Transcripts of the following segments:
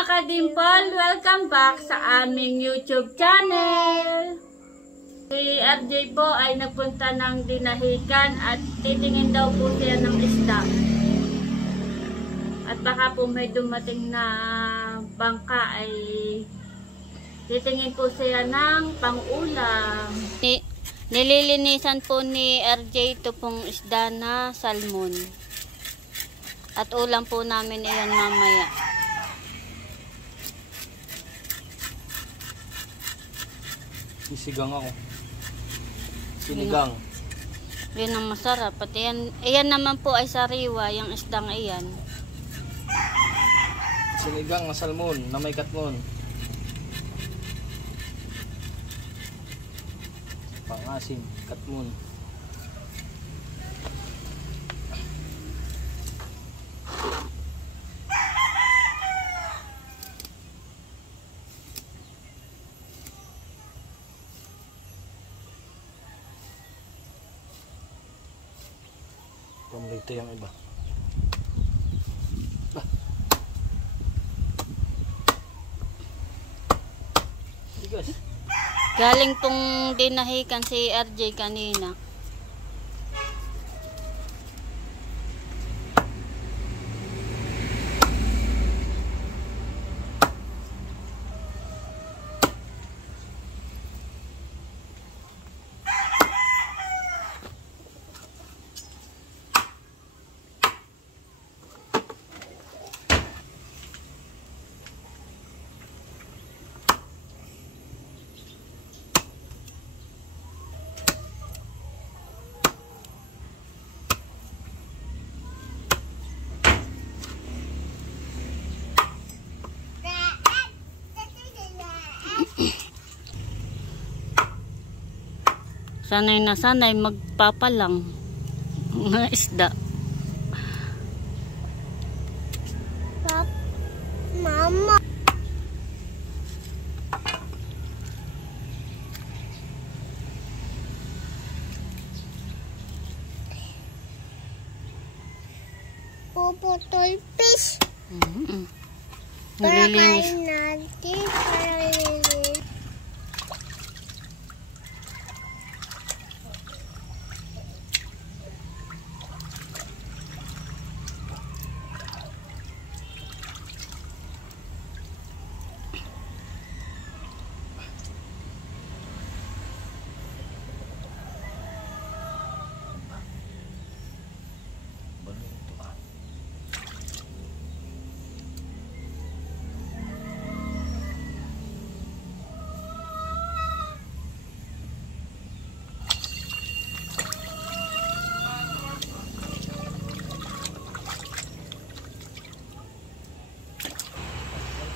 mga ka-dimple! Welcome back sa aming YouTube channel! Si RJ po ay nagpunta ng dinahikan at titingin daw po siya ng isda. At baka po may dumating na bangka ay titingin po siya ng pang-ulam. Nililinisan po ni RJ ito pong isda na salmon. At ulam po namin iyan mamaya. Sisigang ako. Sinigang. Yan ang masarap. At iyan naman po ay sariwa, yung isdang iyan. Sinigang na salmon na may katmon. Pangasim, katmon. Pamlito yung iba. Galing pong dinahikan si RJ kanina. Sanay na sanay magpapalang mga isda. Mama. Puputol fish. Para kain natin.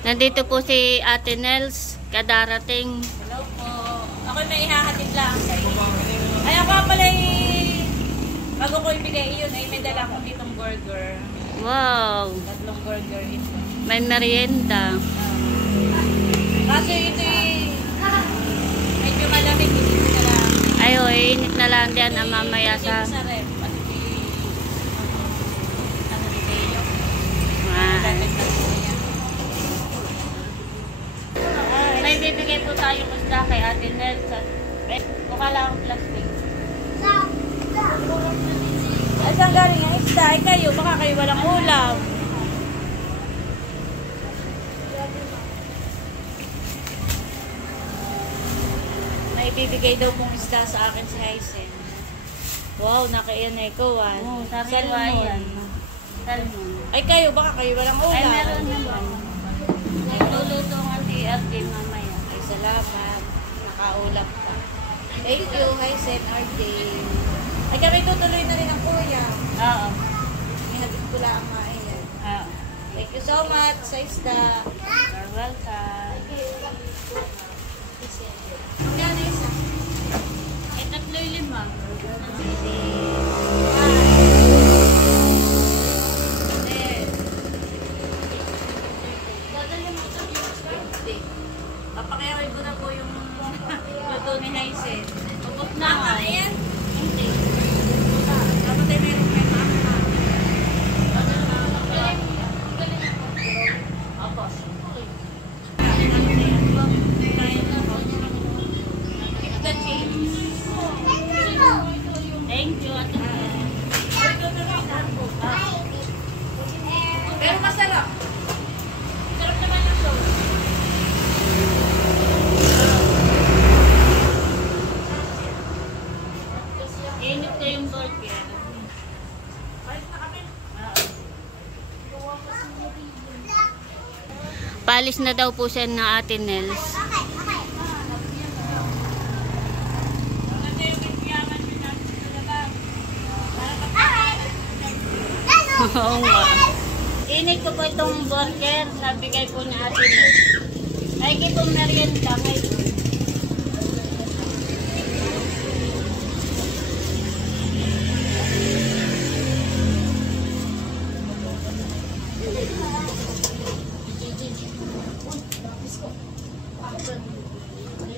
Nandito po si Ate Nels, kadarating. Hello po. Ako may ihahatid lang sa inyo. Ay, ako pala bago ko ibigay iyon, ay may dala ko ditong burger. Wow! 3 burger ito. May merienda. Kasi ito medyo malamig, init na lang. Ayo, init na lang diyan ang mamaya sa... Ito sa ref. Pati ano dito yun? May bibigay po tayong isda kay Ate Nels. Mukha lang ang plastic. Ay, saan galing ang isda? Ay, kayo, baka kayo walang ulam. May bibigay daw pong isda sa akin si Hysen. Wow, nakaiyan na ikaw ah. Oo, sariwa yan. Salmon. Ay, kayo, baka kayo walang ulam. Ay, meron naman. Nagluluto nga si RJ mamaya. Ay, salamat. Nakaulam ka. Thank you, Hysen, RJ. Ay, kami tutuloy na rin ang kuya. Oo. Hinagin ko lang ang maayan. Oo. Thank you so much sa isda. You're welcome. Magkano isa? Eh, 3.5. Papakayawin ko na po yung luto ni Hysen. Ubos na. Ayan. Hindi. Dapat ay meron kayo maakma. Opo. Palis na daw po siya ng Ate Nels. Oo nga. Init ko po itong burger. Nabigay po ni Ate Nels. Ay, itong merienda ngayon.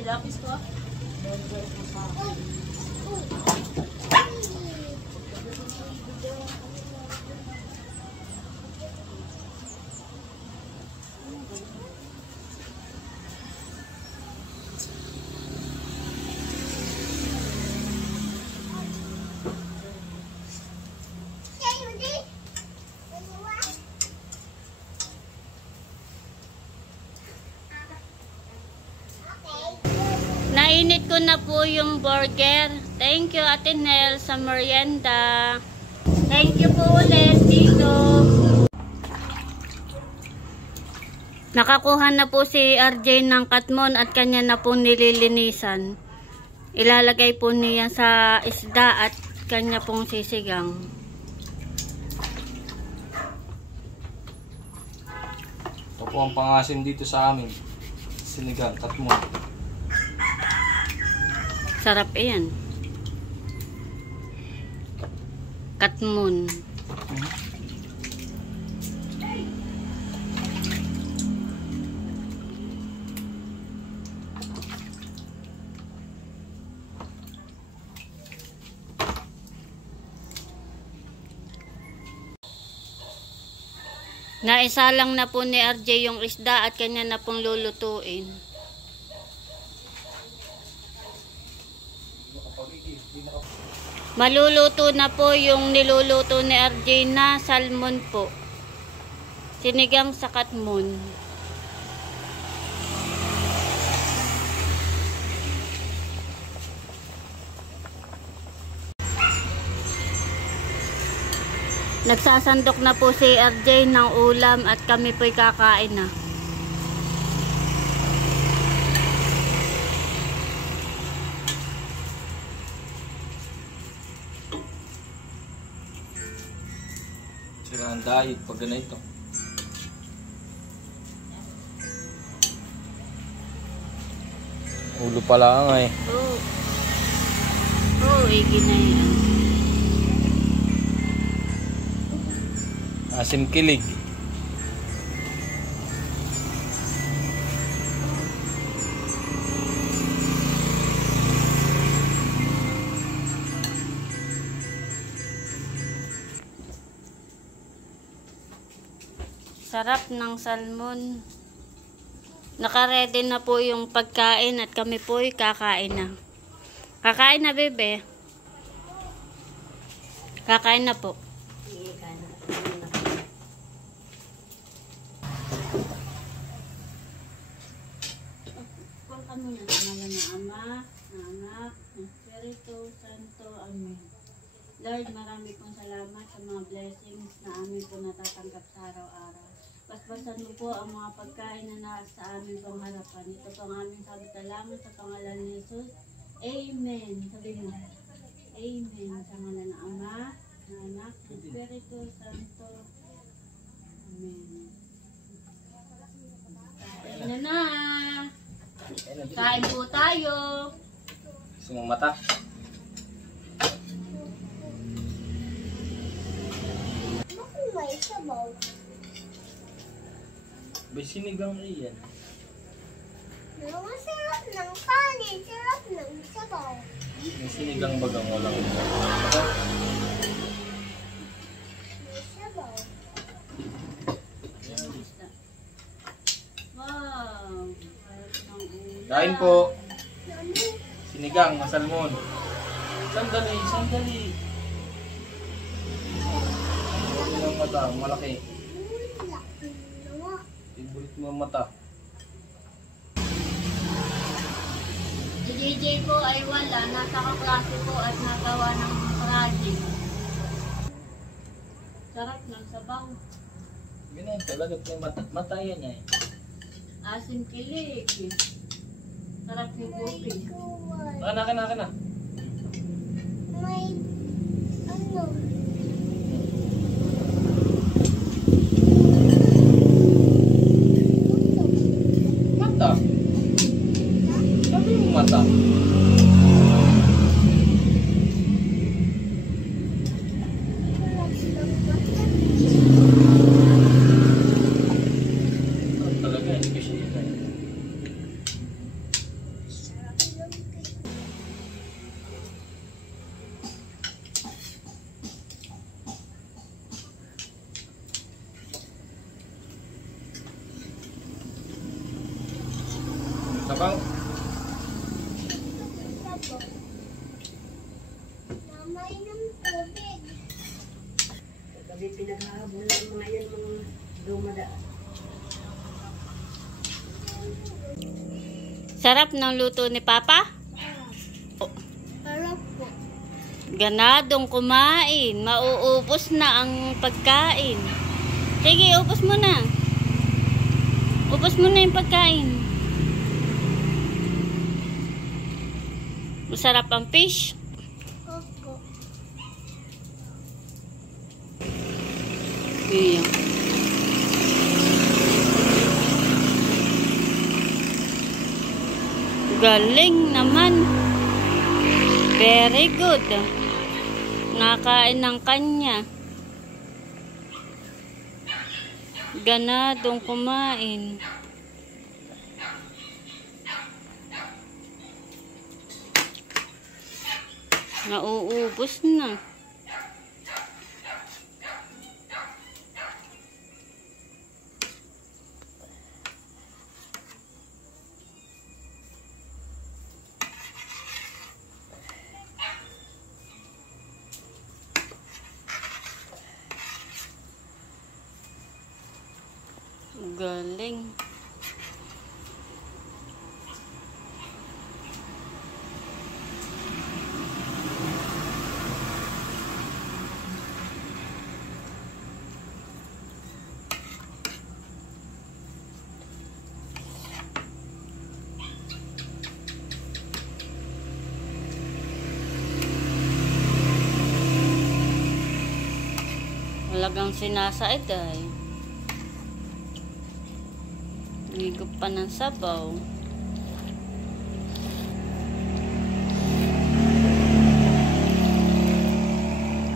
Lapis ko. Nainit ko na po yung burger. Thank you, Ate Nel, sa merienda. Thank you po ulit, Tito. Nakakuha na po si RJ ng katmon at kanya na po nililinisan. Ilalagay po niya sa isda at kanya pong sisigang. Ito po ang pangasim dito sa amin. Sinigang, katmon. Sarap yan. Katmon. Naisalang na po ni RJ yung isda at kanya na pong lulutuin. Maluluto na po yung niluluto ni RJ na salmon po. Sinigang sa katmon. Nagsasandok na po si RJ ng ulam at kami po'y kakain na. Sila ang diet pag ganito. Ulo pa lang eh. Oh, igi na yan. Asim kilig. Sarap ng salmon. Naka-ready na po yung pagkain at kami po'y kakain na. Kakain na, bebe. Kakain na po. Kami na pangalan ng Ama, ng Anak, ng Espiritu Santo. Amen. Lord, marami pong salamat sa mga blessings na amin po natatanggap sa araw-araw. Paspasan mo po ang mga pagkain na nasa amin pong harapan. Ito po ang aming sabi-salamat sa pangalan ni Jesus. Amen. Sabi mo. Amen. Sa ngalan ng Ama, ng Anak, ng Espiritu Santo. Amen. Kain na. Kain po tayo. Gusto mong mata? Bakit may sabaw? May sinigang iyan. Masarap ng kanin, sarap ng sabaw. May sinigang bagang walang ito. May sabaw. Wow. Kain po. Nani? Sinigang na salmon. Sandali, sandali. Sandali ng mata, malaki. Laki naman. Favorite mo ang mata. Si JJ po ay wala. Nasa kaklase po at nagawa ng project. Sarap ng sabaw. Ganyan talaga may mata yan eh. Asim kilig. Sarap yung kopi. Kana. May ano? Mata. Sabi mo mata. Talaga, hindi kasi ito. Sabaw. Sabaw. Namay ng tubig. Gabi pinaghahabol ng mga yan, mga dumadaan. Sarap ng luto ni Papa? Sarap po. Ganadong kumain. Mauubos na ang pagkain. Sige, ubos mo na. Ubos mo na yung pagkain. Masarap ang fish. Opo. Iya. Galing naman. Very good. Nakain ng kanya. Ganadong kumain. Nauubos na. Galing. Talagang sinasaid ay. Higop pa ng sabaw.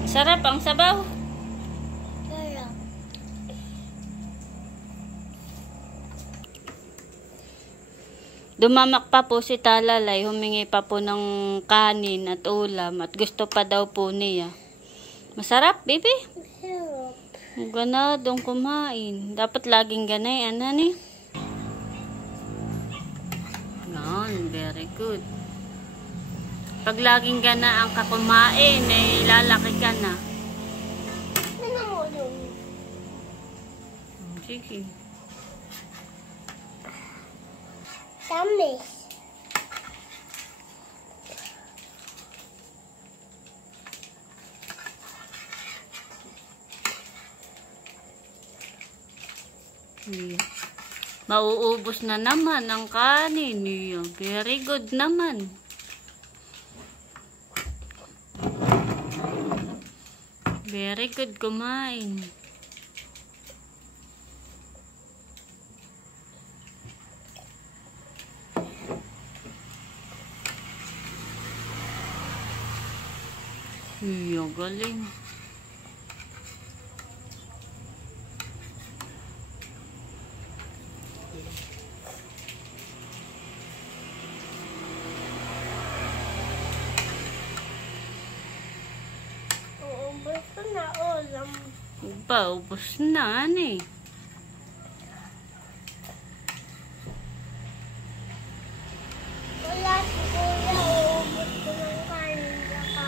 Sarap ang sabaw. Sarap. Dumamak pa po si Talalay. Humingi pa po ng kanin at ulam. At gusto pa daw po niya. Masarap, baby. Sarap. Ganadong kumain. Dapat laging ganay. Ano ni? Yan, very good. Pag laging gana ang kakumain, eh, lalaki ka na. Ano mo yun? Sige. Tamis. Yeah. Mauubos na naman ang kanin niya. Very good naman. Very good kumain. Iya, galing. Uubos ko na ulam. Ba, ubos na, ano eh. Wala si Kuya. Uubos ko ng kanin. Saka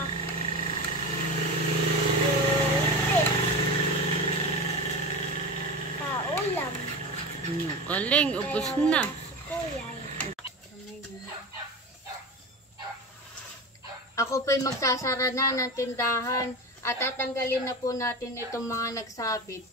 fish. Sa ulam. Ano, galing, ubos na. Si Kuya. Ako po'y magsasara na ng tindahan at tatanggalin na po natin itong mga nagsabit.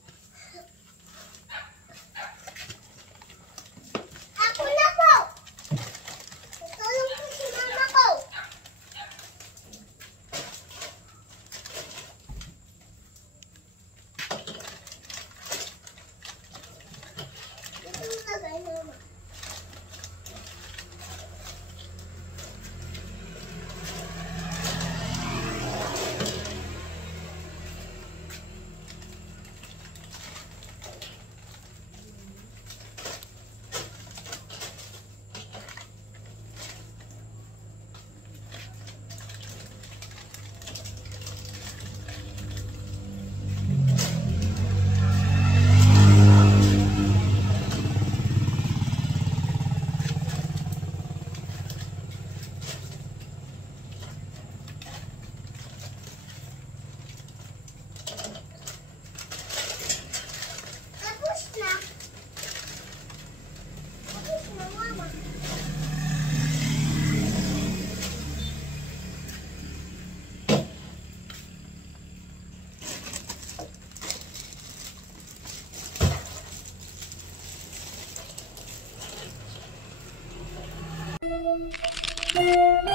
Mama,